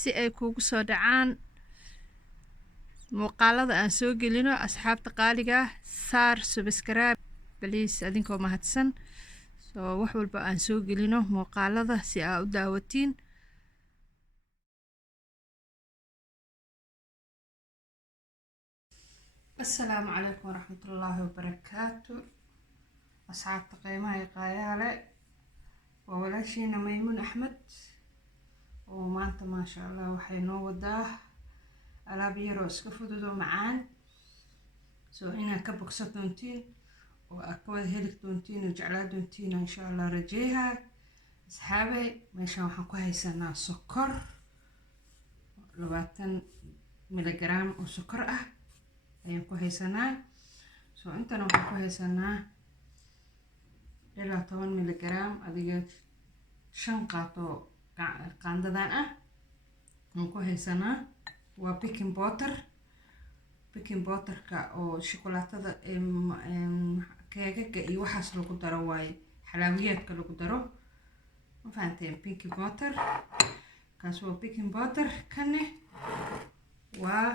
si ay kuugu soo dhacaan muuqaalada aan soo gelino. Asxaabta qaaliga saar subscribe please adinkoo mahadsan. wax walba aan soo gelino muuqaalada si aad u daawatiin. السلام عليكم ورحمة الله وبركاته. أصحاب قيمة قايالة وولاشينا ميمون أحمد وما أنت ما شاء الله وحينو وداه ألا بيروس كفودو معان إنا كبك ستونتين وأكواد هيلك دونتين وجعلها دونتين إن شاء الله رجيها. أصحابي ماشا وحن كويسنا سكر 20 ملغرام وسكر ayaan ku haysanaa. intana waxaan ku haysanaa ilaa 10 miligram adiga 5 qaato qaandadan aan ku haysanaa. waa baking powder oo shukulaatada keegaga iyo waxaas lagu daro waaye xalaawiyaadka lagu daro ma fahanteen. baking powder kaas waa baking powder kanne waa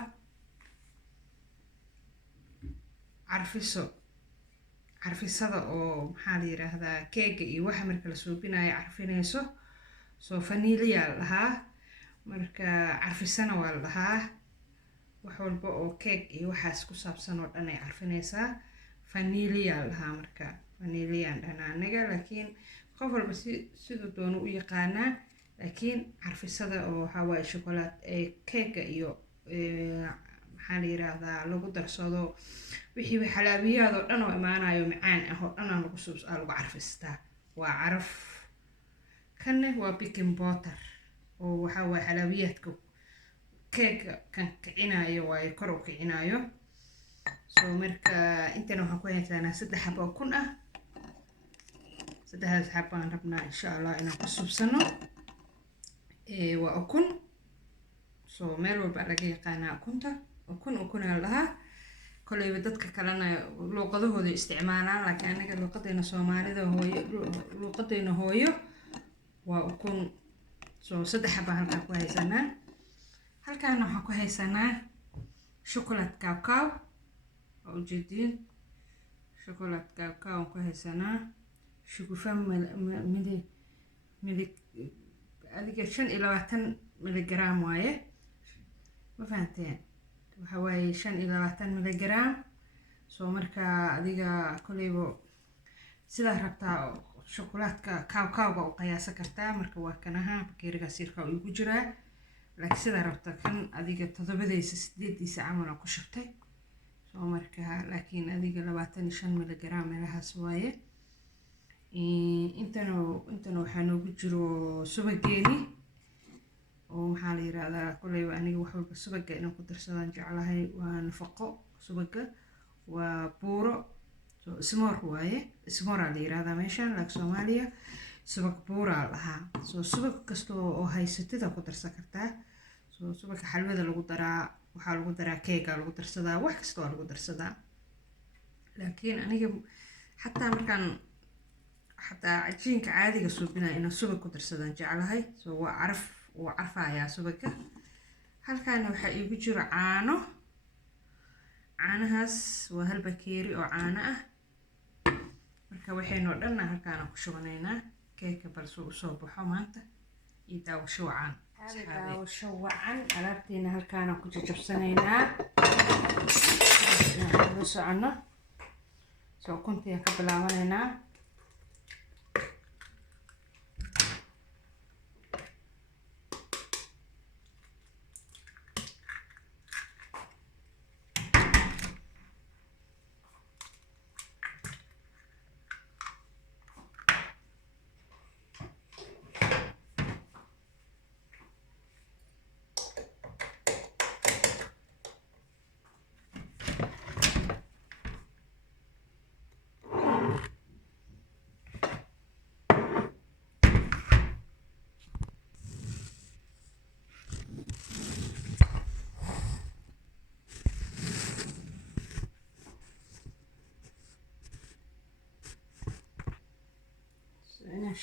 carfisada oo maxaa la yiraahdaa keega iyo waxa marka la suubinayo carfinayso. vanilla la dhahaa marka carfisana waa la dhahaa. wax walba oo keeg iyo waxaas ku saabsan oo dhan ay carfinaysaa. vanilla la dhahaa marka vanilla dhana anaga laakiin qof walba sidoo doono u yaqaanaa. laakiin carfisada oo waxa waa shukulaad keega iyo maxaa la yiraahdaa lagu darsado wixii xalaawiyaad oo dhan oo imaanayo macaan oo dhan lagu lagu carfistaa. waa caraf kanne waa baking powder oo waxa waa xalaawiyaadka keega kan kicinayo waa kor u kicinayo. marka intana waxaan ku haysanaa 3 xabo oo kun ah. 3 xabo aan rabnaa insha Allah inaan ku subsano. waa ukun meel walba laga yaqaanaa ukunta. ukun lahaa koleyba dadka kalena luqadahooda isticmaalaan laakiin anaga luqadeena Soomaalida luqadeena hooyo waa ukun. 3 xabo halkaan ku haysanaa. halkaan waxaan ku haysanaa chocolate cacao oo jeedin chocolate cacao ku haysanaa. shugufan milik adiga 25 miligram waaye ma fahanteen. waxa waaye 25 miligram. marka adiga koleybo sida rabtaa shukulaadka cacao u qiyaas kartaa. marka waa kanaha bakeeriga sirka uu ku jiraa laakiin sida rabtaa kan adiga 7diisa 8diisa camal ku shubtay. marka laakiin adiga 25 miligram meelahaas waaye. intana waxaa noogu jiro subageeni oo maxaa la yiraahdaa koleyba aniga wax walba subaga inaan ku darsadaan jeclahay. waa nafaqo subaga waa buuro ismoor waaye. ismoora la yiraahdaa meeshan laakiin Soomaaliya subag buura la dhahaa. subag kasto oo haysatida ku darsan kartaa. subaga xalwada lagu daraa waxaa lagu daraa keega lagu darsadaa wax kasto lagu darsadaa. laakiin aniga xataa markaan cajiinka caadiga suubinaa inaan subag ku darsadaan jeclahay. waa caraf وعرفايا سبكة. halkaan waxa iigu jiro caanahaas waa hal bakeeri oo caano ah. marka waxaynu dhanna halkaan ku shubanaynaa keeka bal soo baxo maanta iyo daawasho wacan. alaabteena halkaan ku jajabsanaynaa. inaan socono kuntiya ka bilaabanaynaa.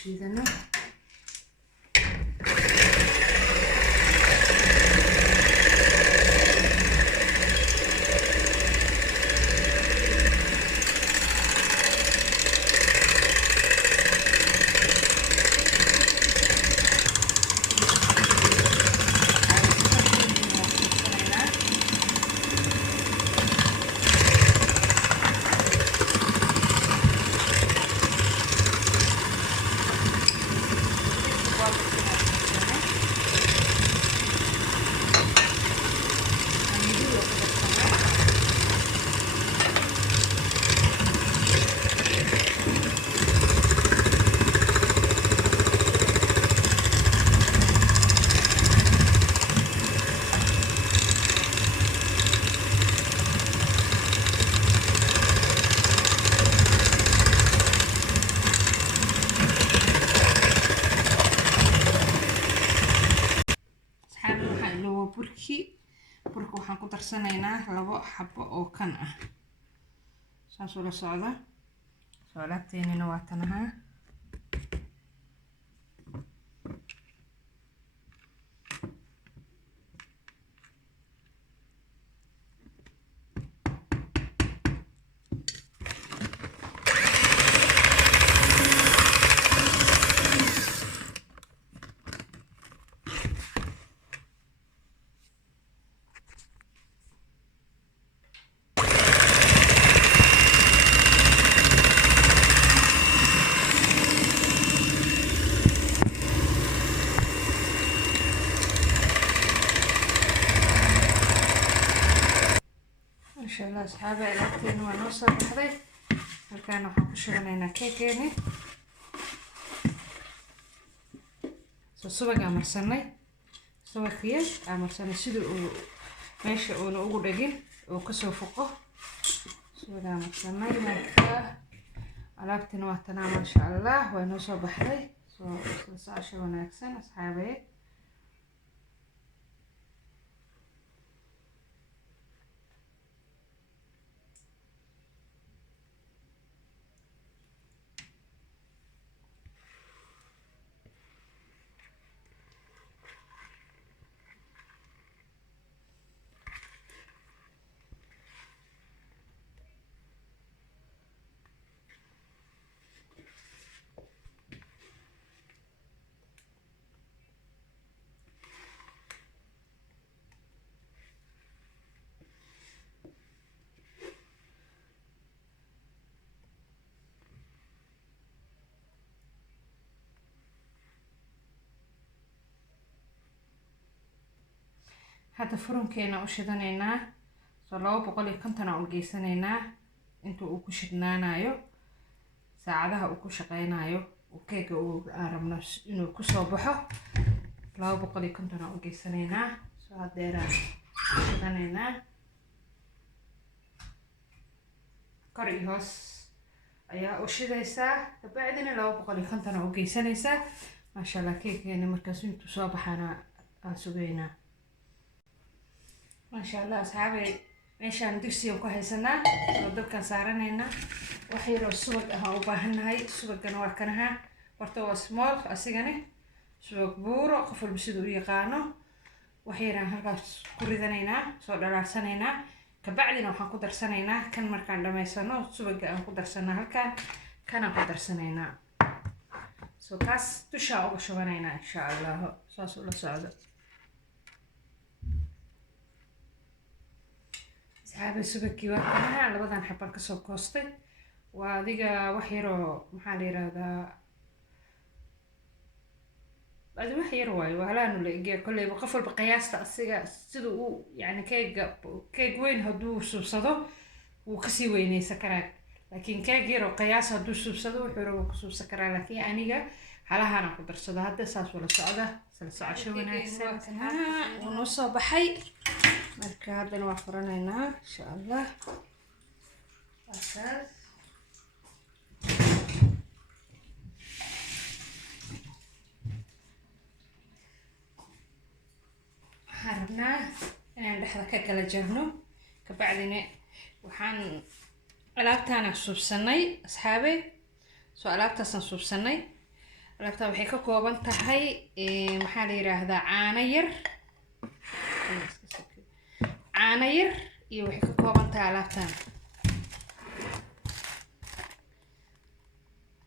shiidano waa burka waxaan ku darsanaynaa 2 xabo oo kan ah saas oo la socda soo alaabteenina waa tanaha إن شاء الله أصحابي ألاقتين ونوصل بحضي halkaan waxaan ku shubanaynaa keekeeni soo subaga marsanay subagiya marsanay sidii uu meesha uuna ugu dhagin oo ka soo foqo subaga marsanay marka alaabtina waa tanaa ma sha Allah way noo soo baxday soo saasha wanaagsan asxaabe هذا فرن كينا وشدنينا صلوا بقولي كنت أنا أجيسنينا أنتوا وكشدنايو ساعدها وكشقينايو وكيك وأرمنا إنه كسبحه لو بقولي كنت أنا أجيسنينا صادرا شدنينا كريهوس أيا وشديسا بعدين لو بقولي كنت أنا أجيسنيسا ما شاء الله كيك يعني مركزين تصابحنا سوينا ما شاء الله أصحابي meeshaan dugsiga ku haysanaa oo dabkan saaranayna wax yar oo subag ah oo u baahanahay subagana waa kanaha horta waa small asigana subag buuro qof walba siduu u yaqaano wax yar aan halkaas ku ridanaynaa soo dhalaalsanaynaa ka bacdina waxaan ku darsanaynaa kan markaan dhameysano subaga aan ku darsanaa halkaan kana ku darsanaynaa soo kaas dusha uga shubanaynaa insha Allah saas ula socdo هذا سبكي وأنا لبضان حبان كسو كوستي وذيك وحيرو محالي هذا بعد وحيرو واي وهلانو اللي كل بقفل بقياس تأسيقا سيدو يعني كيك وين هدو سوبسادو وكسي ويني سكراك لكن كيك يرو قياس هدو سوبسادو وحيرو كسو سكراك لكن أنيقا حالها أنا قدر صدا هذا ساس ولا صعدة سلسة شو وناكسن ونصو بحي marka hadana waa furanaynaa insha Allah asaas harna inaan dhaxda ka kala jarno ka bacdina waxaan alaabtaana suubsanay asxaabe soo alaabtaasan suubsanay alaabta waxay ka kooban tahay maxaa la yiraahdaa caano yar caano yar iyo waxay ka kooban tahay alaabtan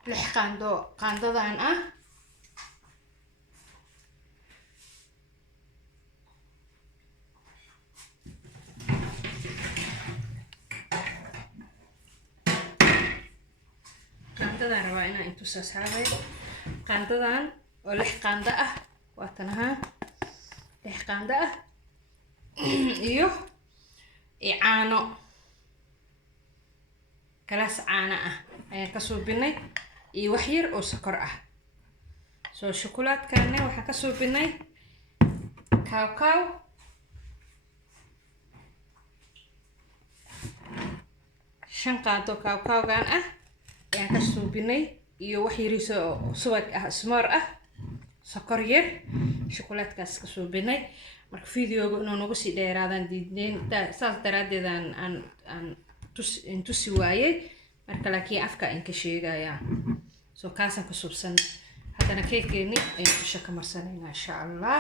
6 qaando qaandadan ah qaandadan rabaa inaan intu saasaaray qaandadan oo 6 qaando ah waa tanaha 6 qaando ah iyo caano kalaas caano ah ayaan ka suubinay iyo wax yar oo sokor ah soo shokolaadkana waxaan ka suubinay cacao shan qaado cacao-gan ah ayaan ka suubinay iyo wax yariis oo subag ah smoor ah sokor yar shukulaadkaas ka suubinay marka videoga inuu nagu sii dheeraadaan diidneen saas daraadeed aan tusi waayay marka laakiin afka in ka sheegayaa soo kaasaan ka subsan haddana keekeeni ayaan dusha ka marsanaynaa insha allah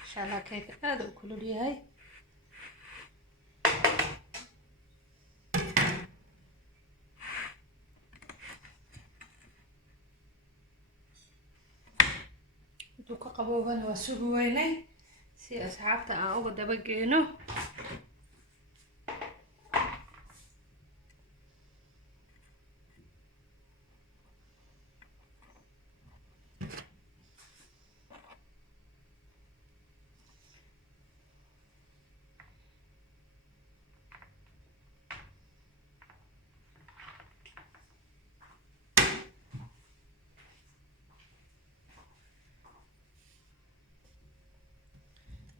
inshallah keeka aad u kulul yahay intuu ka qaboobana waa sugi weynay si asxaabta aan uga daba geeno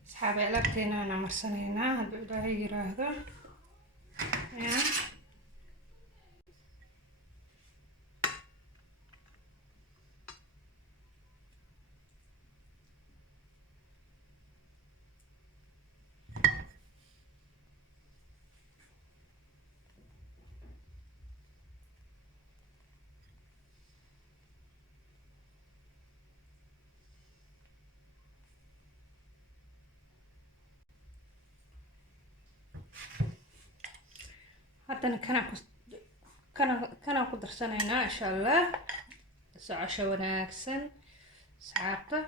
asxaabi alaabteena aan marsanaynaa hadduu ilaahay yiraahdo haddana kanaan ku darsanaynaa insha allah socosho wanaagsan asxaabta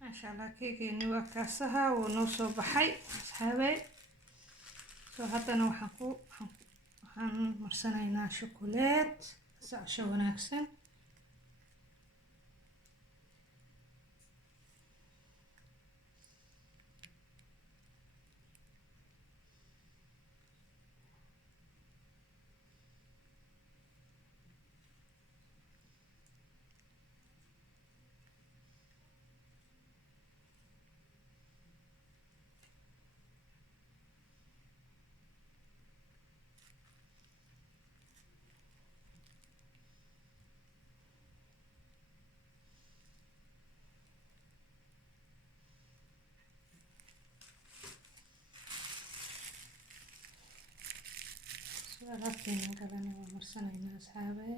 ما شاء الله كيكيني وكاسها ونوصو بحي أصحابي سو هادنا waxaan marsanaynaa شوكولات socosho wanaagsan alaabteena kalena waa marsanaynaa asxaabay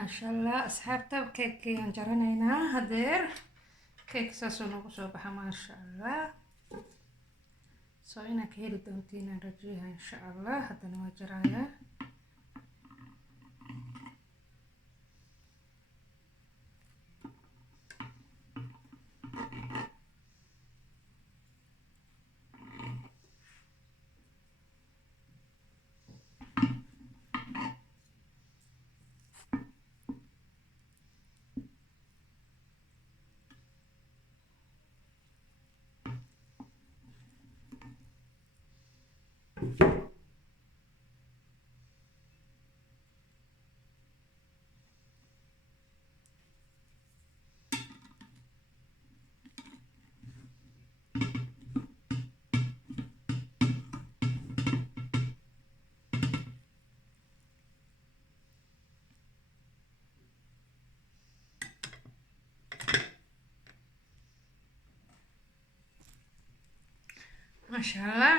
maasha allah asxaabta keekayaan jaranaynaa hadeer keek saasoo noogu soo baxa maasha allah soo inaad ka heli doontiinaan rajeeyaa insha allah haddana waa jarayaa maasha allah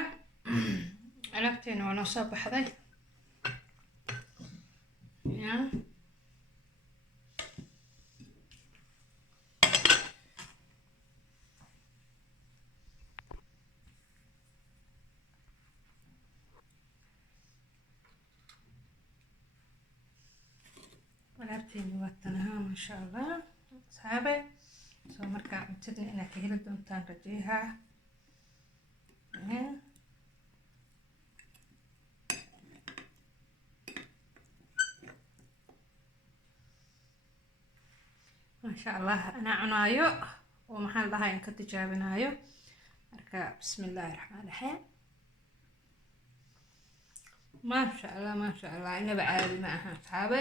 alaabteena waa noo soo baxday ya alaabteena waa tanaha maasha allah asxaabe soo markaa cuntadii inaad ka heli doontaan rajeeyaa maasha allah anaa cunaayo oo maxaa la dhahaa in ka tijaabinaayo marka bismillaahi raxmaan raxiim maasha allah inaba caadi ma aha asxaabe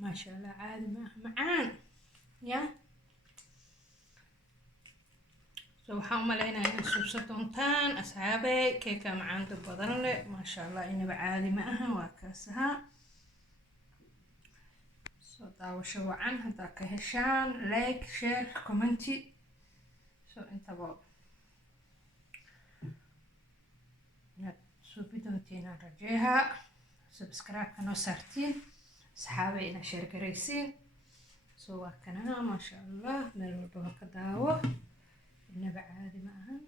maasha allah caadi ma aha macaan ya so waxaan umaleynaya in suubsa doontaan asxaabe keeka macaanta badan leh maasha allah inaba caadi ma aha waa kaas ahaa soo daawasho wacan haddaa ka heshaan like share commenti so intaba inaad suubi doontiinaan rajeehaa subscribe-ka noo saartiin asxaabe inaad share garaysiin soo waa kanaa maasha allah meel walbaba ka daawo inaba caadi ma ahan